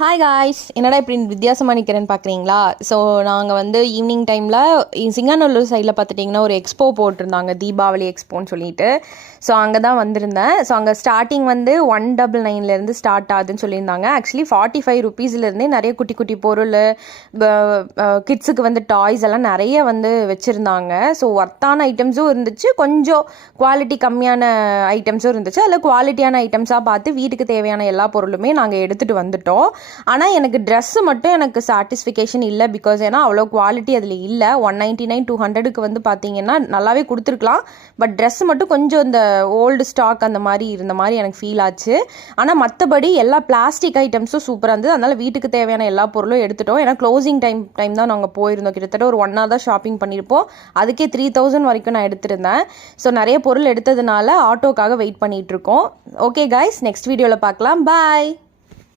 Hi guys, என்னடா இப்படி வித்தியாசமாக நிற்கிறேன்னு பார்க்குறீங்களா? ஸோ நாங்கள் வந்து ஈவினிங் டைமில் சிங்காநல்லூர் சைடில் பார்த்துட்டிங்கன்னா ஒரு எக்ஸ்போ போட்டிருந்தாங்க, தீபாவளி எக்ஸ்போன்னு சொல்லிட்டு. ஸோ அங்கே தான் வந்திருந்தேன். ஸோ அங்கே ஸ்டார்டிங் வந்து 199 ஸ்டார்ட் ஆகுதுன்னு சொல்லியிருந்தாங்க. ஆக்சுவலி 45 ருபீஸ்லேருந்தே நிறைய குட்டி குட்டி பொருள், கிட்ஸுக்கு வந்து டாய்ஸ் எல்லாம் நிறைய வந்து வச்சுருந்தாங்க. ஸோ ஒர்த்தான ஐட்டம்ஸும் இருந்துச்சு, கொஞ்சம் குவாலிட்டி கம்மியான ஐட்டம்ஸும் இருந்துச்சு. அதில் குவாலிட்டியான ஐட்டம்ஸாக பார்த்து வீட்டுக்கு தேவையான எல்லா பொருளுமே நாங்கள் எடுத்துகிட்டு வந்துட்டோம். ஆனால் எனக்கு ட்ரெஸ்ஸு மட்டும் எனக்கு சாட்டிஸ்ஃபிகேஷன் இல்லை. பிகாஸ் ஏன்னா அவ்வளோ குவாலிட்டி அதில் இல்லை. 199 200க்கு வந்து பார்த்தீங்கன்னா நல்லாவே கொடுத்துருக்கலாம். பட் ட்ரெஸ்ஸு மட்டும் கொஞ்சம் இந்த ஓல்டு ஸ்டாக் அந்த மாதிரி இருந்த மாதிரி எனக்கு ஃபீல் ஆச்சு. ஆனால் மற்றபடி எல்லா பிளாஸ்டிக் ஐட்டம்ஸும் சூப்பராக இருந்தது. அதனால் வீட்டுக்கு தேவையான எல்லா பொருளும் எடுத்துட்டோம். ஏன்னா க்ளோசிங் டைம் தான் நாங்கள் போயிருந்தோம். கிட்டத்தட்ட ஒரு 1 hour தான் ஷாப்பிங் பண்ணியிருப்போம். அதுக்கே 3000 வரைக்கும் நான் எடுத்திருந்தேன். ஸோ நிறைய பொருள் எடுத்ததுனால ஆட்டோக்காக வெயிட் பண்ணிகிட்ருக்கோம். ஓகே கைஸ், நெக்ஸ்ட் வீடியோவில் பார்க்கலாம். பாய்.